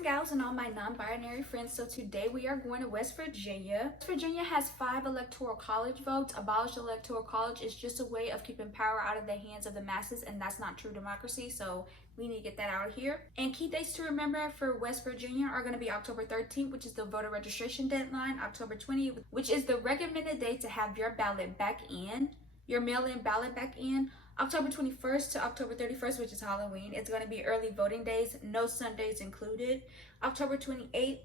and gals and all my non-binary friends. So today we are going to West Virginia. West Virginia has 5 electoral college votes. Abolish the electoral college is just a way of keeping power out of the hands of the masses, and that's not true democracy. So we need to get that out of here. And key dates to remember for West Virginia are going to be October 13th, which is the voter registration deadline, October 20th, which is the recommended date to have your ballot back in, your mail-in ballot back in. October 21st to October 31st, which is Halloween. It's going to be early voting days, no Sundays included. October 28th,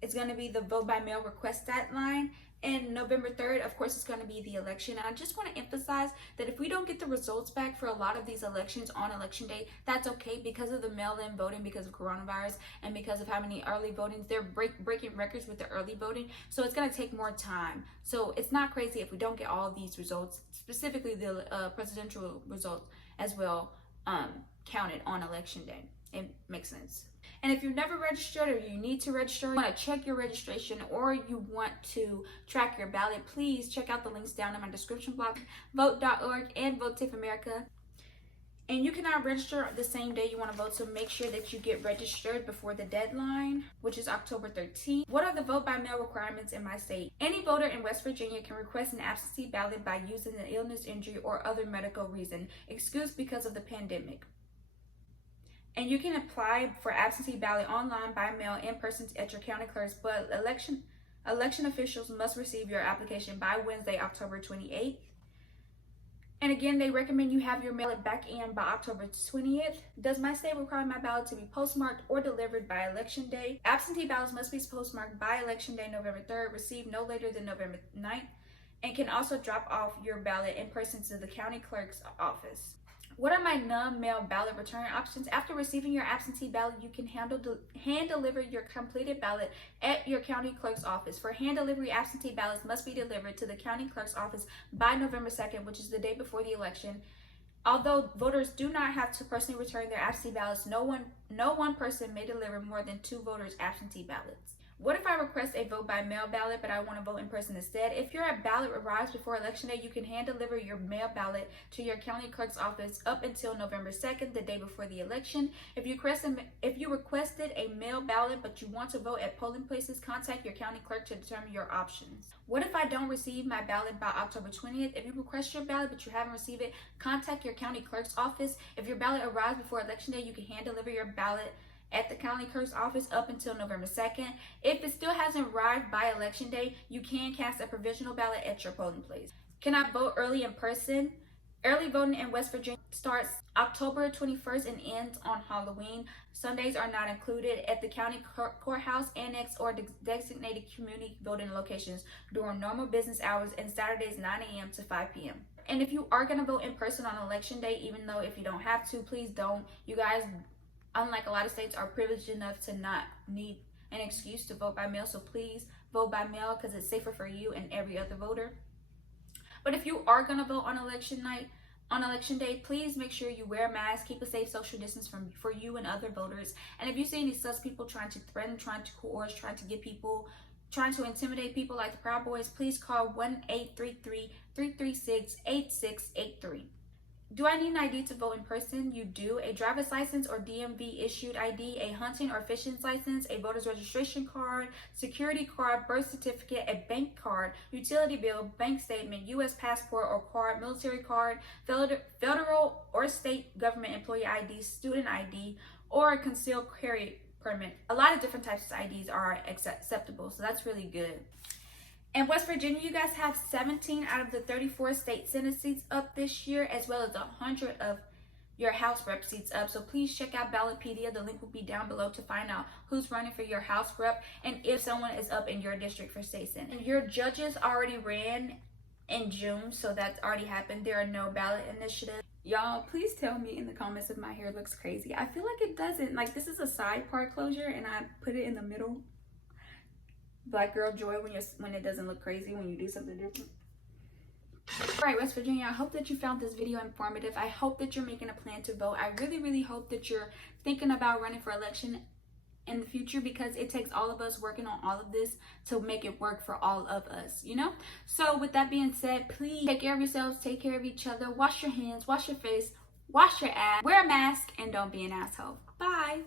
it's going to be the vote by mail request deadline. And November 3rd, of course, it's going to be the election. And I just want to emphasize that if we don't get the results back for a lot of these elections on election day, that's okay because of the mail-in voting, because of coronavirus, and because of how many early votings. They're breaking records with the early voting. So it's going to take more time. So it's not crazy if we don't get all of these results, specifically the presidential results as well, counted on election day. It makes sense. And if you've never registered or you need to register, you want to check your registration, or you want to track your ballot, please check out the links down in my description box, vote.org and Vote TIF America. And you cannot register the same day you want to vote, so make sure that you get registered before the deadline, which is October 13th. What are the vote by mail requirements in my state? Any voter in West Virginia can request an absentee ballot by using an illness, injury, or other medical reason, excused because of the pandemic. And you can apply for absentee ballot online, by mail, in person at your county clerks, but election officials must receive your application by Wednesday, October 28th. And again, they recommend you have your ballot back in by October 20th. Does my state require my ballot to be postmarked or delivered by election day? Absentee ballots must be postmarked by election day, November 3rd, received no later than November 9th, and can also drop off your ballot in person to the county clerk's office. What are my non-mail ballot return options? After receiving your absentee ballot, you can hand deliver your completed ballot at your county clerk's office. For hand delivery, absentee ballots must be delivered to the county clerk's office by November 2nd, which is the day before the election. Although voters do not have to personally return their absentee ballots, no one person may deliver more than 2 voters' absentee ballots. What if I request a vote by mail ballot, but I want to vote in person instead? If your ballot arrives before election day, you can hand deliver your mail ballot to your county clerk's office up until November 2nd, the day before the election. If you requested a mail ballot, but you want to vote at polling places, contact your county clerk to determine your options. What if I don't receive my ballot by October 20th? If you request your ballot, but you haven't received it, contact your county clerk's office. If your ballot arrives before election day, you can hand deliver your ballot at the county clerk's office up until November 2nd. If it still hasn't arrived by election day, you can cast a provisional ballot at your polling place. Can I vote early in person? Early voting in West Virginia starts October 21st and ends on Halloween. Sundays are not included at the county courthouse, annex, or designated community voting locations during normal business hours, and Saturdays 9 a.m. to 5 p.m. And if you are going to vote in person on election day, even though if you don't have to, please don't. You guys, unlike a lot of states, are privileged enough to not need an excuse to vote by mail. So please vote by mail because it's safer for you and every other voter. But if you are going to vote on election night, on election day, please make sure you wear a mask, keep a safe social distance for you and other voters. And if you see any sus people trying to threaten, trying to coerce, trying to intimidate people like the Proud Boys, please call 1-833-336-8683. Do I need an ID to vote in person? You do. A driver's license or DMV issued ID, a hunting or fishing license, a voter's registration card, security card, birth certificate, a bank card, utility bill, bank statement, U.S. passport or card, military card, federal or state government employee ID, student ID, or a concealed carry permit. A lot of different types of IDs are acceptable, so that's really good. In West Virginia, you guys have 17 out of the 34 state Senate seats up this year, as well as 100 of your House Rep seats up. So please check out Ballotpedia. The link will be down below to find out who's running for your House Rep and if someone is up in your district for state Senate. And your judges already ran in June, so that's already happened. There are no ballot initiatives. Y'all, please tell me in the comments if my hair looks crazy. I feel like it doesn't. Like, this is a side part closure, and I put it in the middle. Black girl joy when it doesn't look crazy when you do something different. All right, West Virginia, I hope that you found this video informative. I hope that you're making a plan to vote. I really hope that you're thinking about running for election in the future, because it takes all of us working on all of this to make it work for all of us, you know? So with that being said, please take care of yourselves, take care of each other, wash your hands, wash your face, wash your ass, wear a mask, and don't be an asshole. Bye.